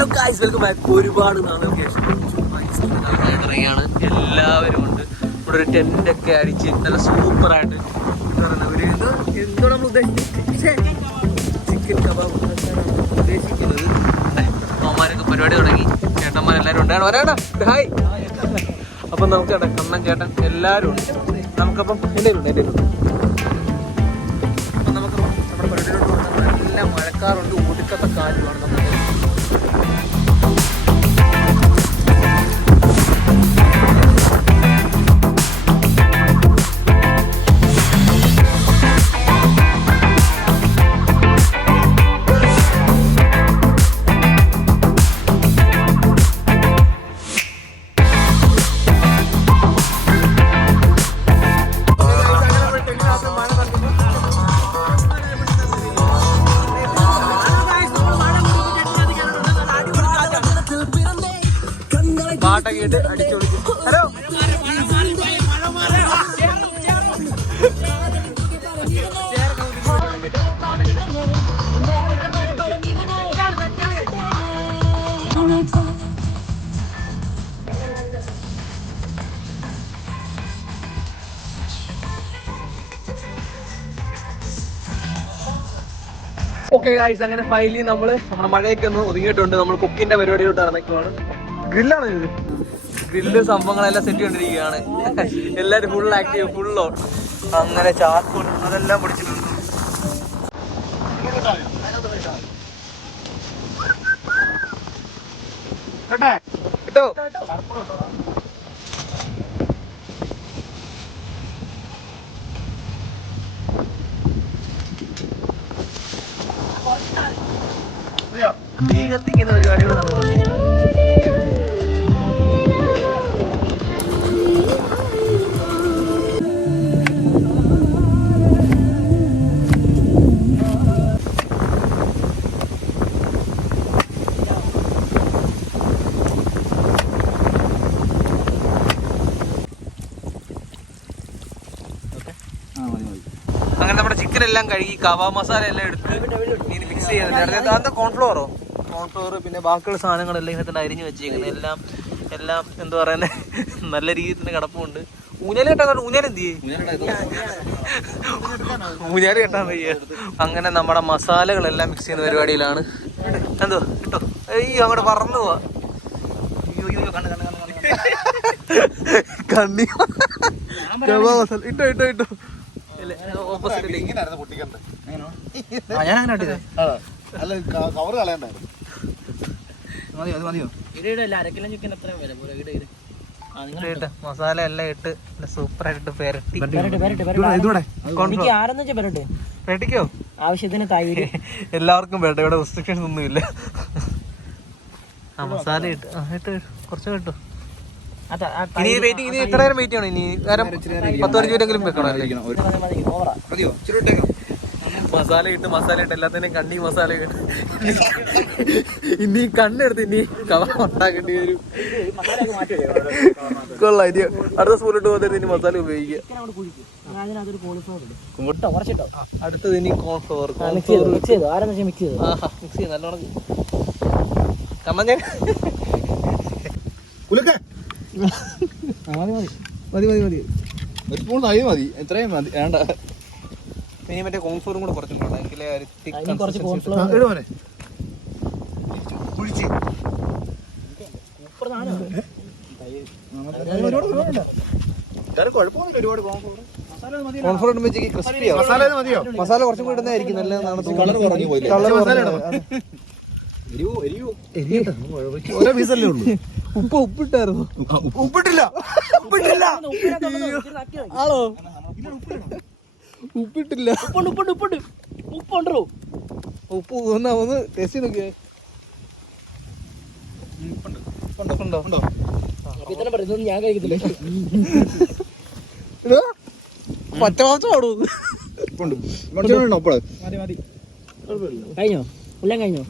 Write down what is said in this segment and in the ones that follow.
Welcome back. ഒരുപാട് നാളുകൾക്ക് ശേഷം ഇറങ്ങിയാണ്. എല്ലാവരും ഉണ്ട് ഇവിടെ. ഒരു ടെന്റ് ഒക്കെ അടിച്ച് നല്ല സൂപ്പറായിട്ട് എന്തോ നമ്മൾ ഉദ്ദേശിച്ചത് ചിക്കൻ കബാബ് ഉദ്ദേശിക്കുന്നത്. അമ്മമാരൊക്കെ പരിപാടി തുടങ്ങി. ചേട്ടന്മാരെല്ലാവരും ഉണ്ടാണ്. വരാടാ ഹായ്. അപ്പം നമുക്ക് കണ്ണൻ ചേട്ടൻ എല്ലാവരും ഉണ്ട്. നമുക്കപ്പം എൻ്റെ ഉണ്ട്. അപ്പം നമുക്ക് നമ്മുടെ പരിപാടിയിലോട്ട് വന്നാൽ നല്ല മഴക്കാറുണ്ട്. ഒടുക്കത്തെ കാറ്റുമാണ് നമ്മുടെ. പാട്ടൊക്കെ ഇട്ട് അടിച്ചൊളിക്കും. ഹലോ ഓക്കെ ഗൈസ്, അങ്ങനെ ഫൈനലി നമ്മുടെ മഴയൊക്കെ ഒന്ന് ഒതുങ്ങിയിട്ടുണ്ട്. നമ്മൾ കുക്കിന്റെ പരിപാടിയിലോട്ട് ഇറങ്ങിക്കുവാണ്. ഗ്രില്ലാണ് ഇത്. ഗ്രില്ല് സംഭവങ്ങളെല്ലാം സെറ്റ് ചെയ്തിരിക്കുകയാണ്. എല്ലാവരും ഫുൾ ആക്റ്റീവ്, ഫുൾ ഓൺ. അങ്ങനെ ചാർക്കോൾ അതെല്ലാം പിടിച്ചിട്ടുണ്ട്. കേട്ടോ തീ കത്തിക്കുന്ന പരിപാടികൾ നടന്നു. അങ്ങനെ നമ്മുടെ ചിക്കൻ എല്ലാം കഴുകി കവാ മസാല എല്ലാം എടുത്ത് ഇനി മിക്സ് ചെയ്യുന്നുണ്ട്. അതെന്താ കോൺഫ്ലോറോ? കോൺഫ്ലോർ പിന്നെ ബാക്കിയുള്ള സാധനങ്ങളെല്ലാം ഇതിനകത്ത് അരിഞ്ഞ് വെച്ചേക്കുന്നത് എല്ലാം എന്താ പറയുന്നത്, നല്ല രീതിയിൽ തന്നെ കിടപ്പുണ്ട്. ഊഞ്ഞാല് കെട്ടാൻ ഊഞ്ഞാലെന്ത് ഊഞ്ഞാല് കെട്ടാൻ വയ്യ. അങ്ങനെ നമ്മുടെ മസാലകളെല്ലാം മിക്സ് ചെയ്യുന്ന പരിപാടിയിലാണ്. എന്തോ കിട്ടോ? അയ്യോ അങ്ങോട്ട് പറന്നു പോവാ. കണ്ണി മസാല ഇട്ടോ ഓപ്പോസിറ്റ്. മസാല എല്ലാം ഇട്ട് സൂപ്പറായിട്ട് പെരട്ടിക്കോ ആവശ്യത്തിന് തൈര്. എല്ലാവർക്കും വേണ്ട, ഇവിടെ റെസ്ട്രിക്ഷൻസ് ഒന്നുമില്ല. ആ മസാല ഇട്ട് കുറച്ച് കിട്ടും. ഇനി വെയിറ്റ്, ഇനി എത്ര നേരം വെയിറ്റ് ചെയ്യണം? ഇനി നേരം 10-15 മിനിറ്റെങ്കിലും വെക്കണം. മസാല ഇട്ട് എല്ലാത്തിനും കണ്ണി മസാല ഇട്ട് ഇനി കണ്ണെടുത്ത് ഇനി കള ഉണ്ടാക്കേണ്ടി വരും. കൊള്ളാം. ഇനി അടുത്ത സ്പൂണിട്ട് പോകുന്നത് ഇനി മസാല ഉപയോഗിക്കുക. അടുത്തത് ഇനി കോൺഫ്ലവർ മിക്സ് ചെയ്ത് നല്ലോണം കണ്ണ ഞാൻ മതി ഒരു സ്പൂൺ തൈ മതി. എത്രയും മതി വേണ്ട. ഇനി മറ്റേ കോൺഫ്ലോറും കൂടെ കുറച്ചിട്ടുണ്ട്. കോൺഫ്ലോർ ഇടുമ്പോഴേക്ക് ക്രിസ്പിയാവും. മസാല കുറച്ചും കൂടി ഇടുന്നതായിരിക്കും നല്ലതെന്നാണ് തോന്നുന്നത്. ഓരോ പീസല്ലേ ഉള്ളൂ. ഉപ്പിട്ടായിരുന്നു? ഉപ്പിട്ടില്ല. ആണോ? ഉപ്പിട്ടില്ല. ഉപ്പുണ്ടോ? ഉപ്പ് ഒന്ന് ടേസ്റ്റ് നോക്കിയേ. ഞാൻ കഴിക്കത്തില്ല. പച്ചമാസം പാടും. കഴിഞ്ഞോ? എല്ലാം കഴിഞ്ഞോ?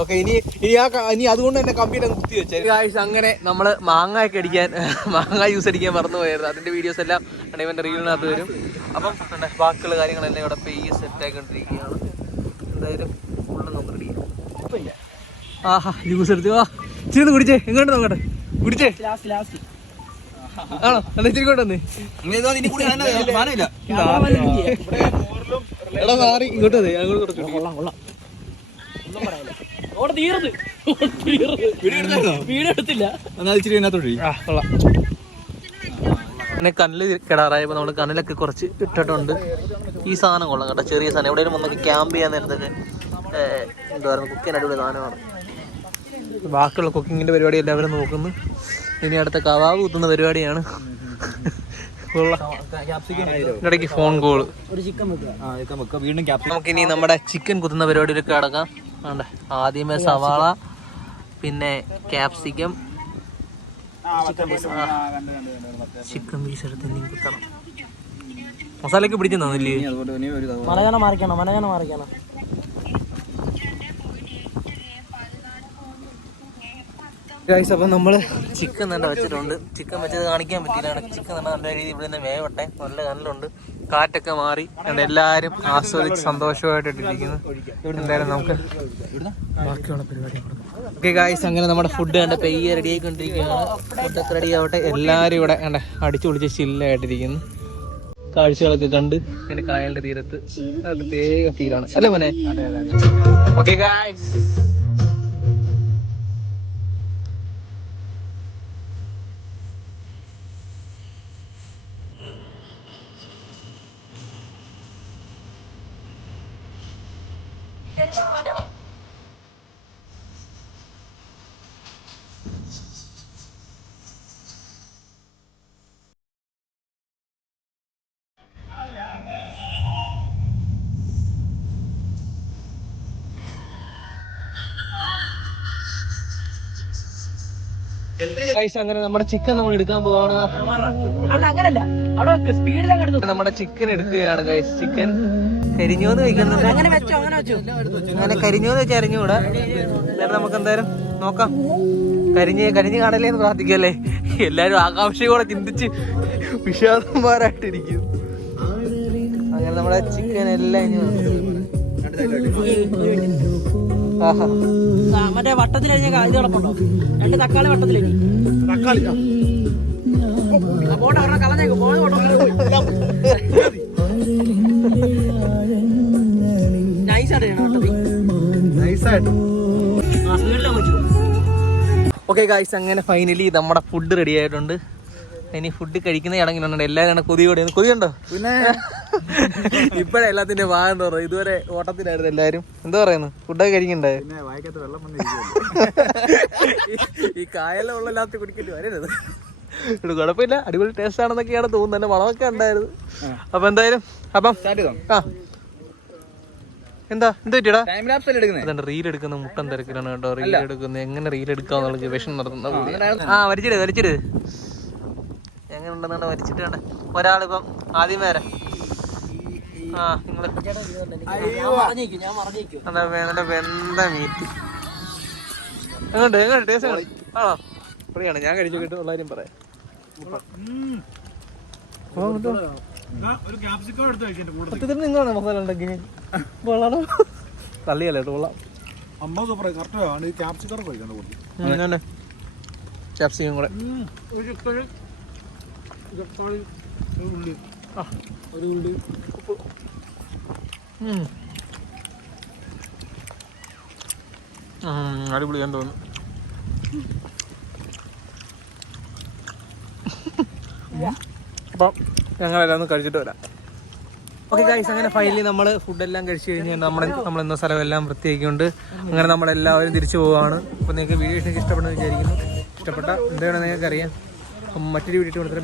ഓക്കെ. ഇനി അതുകൊണ്ട് തന്നെ കമ്പ്യൂട്ടർ കുത്തി വെച്ചാൽ അങ്ങനെ നമ്മള് മാങ്ങയൊക്കെ അടിക്കാൻ, മാങ്ങ ജ്യൂസ് അടിക്കാൻ മറന്നു പോയായിരുന്നു. അതിന്റെ വീഡിയോസ് എല്ലാം ഇവന്റെ റീലിനകത്ത് വരും. അപ്പം ബാക്കിയുള്ള കാര്യങ്ങളെല്ലാം ഇവിടെ സെറ്റ് ആയിക്കൊണ്ടിരിക്കുകയാണ്. എന്തായാലും ഫുള്ള് നമുക്ക് റെഡി ചെയ്യാം. ആഹാ ജ്യൂസ് എടുത്ത് വാ ഇച്ചിരി കുടിച്ചേ എങ്ങോട്ട് നോക്കട്ടെ കുടിച്ചേ ആണോ എന്നാ ഇച്ചിരി കൊണ്ടുവന്നേ എടാ മാറി ഇങ്ങോട്ട് വന്നേ അങ്ങോട്ട് കൊടുത്തു പിന്നെ കണ്ണില് കിടാറായപ്പോ നമ്മള് കണ്ണിലൊക്കെ കുറച്ച് ഇട്ടിട്ടുണ്ട്. ഈ സാധനം കൊള്ളാം കേട്ടോ, ചെറിയ സാധനം. എവിടെയും നമുക്ക് ക്യാമ്പ് ചെയ്യാൻ നേരത്തൊക്കെ എന്താ പറയുക കുക്ക് ചെയ്യാൻ അടിപൊളി സാധനമാണ്. ബാക്കിയുള്ള കുക്കിങ്ങിന്റെ പരിപാടി എല്ലാവരും നോക്കുന്നു. ഇനി അടുത്ത കവാബ് കുത്തുന്ന പരിപാടിയാണ്. ഇടയ്ക്ക് ഫോൺ കോള്. നമുക്കിനി നമ്മുടെ ചിക്കൻ കുത്തുന്ന പരിപാടിയിലൊക്കെ അടക്കാം. വേണ്ടേ ആദ്യമേ സവാള, പിന്നെ ക്യാപ്സിക്കം, ചിക്കൻ പീസ് എടുത്ത് ഇനി കുത്തണം. മസാലയൊക്കെ പിടിച്ചെന്നില്ലേ? മറിക്കണം. ഗൈസ് അപ്പം നമ്മള് ചിക്കൻ തന്നെ വെച്ചിട്ടുണ്ട്. ചിക്കൻ വെച്ചത് കാണിക്കാൻ പറ്റില്ല. ചിക്കൻ തന്നെ നല്ല രീതിയിൽ ഇവിടെ നിന്ന് വേവട്ടെ. നല്ല കനലുണ്ട്, കാറ്റൊക്കെ മാറി എല്ലാവരും ആസ്വദിച്ച് സന്തോഷമായിട്ടിരിക്കുന്നു. എന്തായാലും നമുക്ക് ബാക്കിയുള്ള പരിപാടി. ഓക്കെ ഗൈസ്, അങ്ങനെ നമ്മുടെ ഫുഡ് കണ്ട പെയ്യെ റെഡി ആയിക്കൊണ്ടിരിക്കുകയാണ്. ഫുഡൊക്കെ റെഡി ആവട്ടെ. എല്ലാവരും ഇവിടെ കണ്ട അടിച്ചു പൊളിച്ച് ചില്ലായിട്ടിരിക്കുന്നു. കാഴ്ചകളൊക്കെ കണ്ട് എൻ്റെ കായലിന്റെ തീരത്ത് പ്രത്യേക ഫീലാണ് അല്ലേ മോനെ? ഓക്കെ ഗൈസ്, അങ്ങനെ നമ്മുടെ ചിക്കൻ നമ്മൾ എടുക്കാൻ പോവാണ്. നമ്മുടെ ചിക്കൻ എടുക്കുകയാണ് ഗൈസ്. ചിക്കൻ കരിഞ്ഞോന്ന് വെക്കുന്നുണ്ട്. അങ്ങനെ കരിഞ്ഞോന്ന് വെച്ചാൽ അറിഞ്ഞൂടാ. എന്നാലും നമുക്ക് എന്തായാലും നോക്കാം. കരിഞ്ഞ് കാണലേന്ന് പ്രാർത്ഥിക്കല്ലേ. എല്ലാരും ആകാംക്ഷയോടെ ചിന്തിച്ച് വിഷാദന്മാരായിട്ടിരിക്കും. അങ്ങനെ നമ്മുടെ ചിക്കൻ എല്ലാം മറ്റേ വട്ടത്തിലരിഞ്ഞ ഇത് കിടപ്പുണ്ടോ? 2 തക്കാളി വട്ടത്തിലരി. ഓക്കെ ഗൈസ്, അങ്ങനെ ഫൈനലി നമ്മുടെ ഫുഡ് റെഡി ആയിട്ടുണ്ട്. ഇനി ഫുഡ് കഴിക്കുന്ന ചടങ്ങിലുണ്ട്. എല്ലാവരും കൊതിയുണ്ടോ? പിന്നെ ഇപ്പഴേ എല്ലാത്തിന്റെ വാഹനം തുറന്നു. ഇതുവരെ ഓട്ടത്തിലായിരുന്നു എല്ലാരും. എന്താ പറയുന്നു? ഫുഡൊക്കെ കഴിക്കണ്ടേ? ഈ കായലിലെ വെള്ളമില്ലാത്ത കുടിക്കല് വരരുത്. കുഴപ്പമില്ല, അടിപൊളി ടേസ്റ്റ് ആണെന്നൊക്കെയാണ് തോന്നുന്നത്. മണമൊക്കെ ഉണ്ടായിരുന്നു. അപ്പൊ എന്തായാലും എന്താ പറ്റിയടാ? റീൽ എടുക്കുന്ന മുട്ടൻ തിരക്കിലാണ് കേട്ടോ. റീൽ എടുക്കുന്നത് എങ്ങനെ റീൽ എടുക്കാന്നുള്ള ഗവേഷണം നടത്തുന്ന വലിച്ചിട് എങ്ങനെ ഉണ്ടെന്നാണ് വലിച്ചിട്ട് വേണ്ട. ഒരാളിപ്പം ആദ്യം വരെ വെന്ത മീറ്റ് എങ്ങോട്ട് ടേസ്റ്റ് ആണോ? പറയാണ്, ഞാൻ കഴിച്ചു കിട്ടും ഉള്ള കാര്യം പറയാം. നിങ്ങളാണ് മസാല ഉണ്ടാക്കി തള്ളിയല്ലേ കൊള്ളാം. ക്യാപ്സിക്കം കൂടെ അടിപൊളിയാന്ന് തോന്നുന്നു. അപ്പം ഞങ്ങളെല്ലാം ഒന്ന് കഴിച്ചിട്ട് വരാം. ഓക്കെ ഗൈസ്, അങ്ങനെ ഫൈനലി നമ്മൾ ഫുഡെല്ലാം കഴിച്ചു കഴിഞ്ഞാൽ നമ്മളെന്ന സ്ഥലമെല്ലാം വൃത്തിയാക്കിക്കൊണ്ട് അങ്ങനെ നമ്മളെല്ലാവരും തിരിച്ചു പോവുകയാണ്. അപ്പോൾ നിങ്ങൾക്ക് വീഡിയോ ഇഷ്ടപ്പെടുന്ന വിചാരിക്കുന്നു. ഇഷ്ടപ്പെട്ട എന്താണെന്ന് നിങ്ങൾക്ക് അറിയാം. മറ്റൊരു വീഡിയോ കൊടുത്തിട്ട്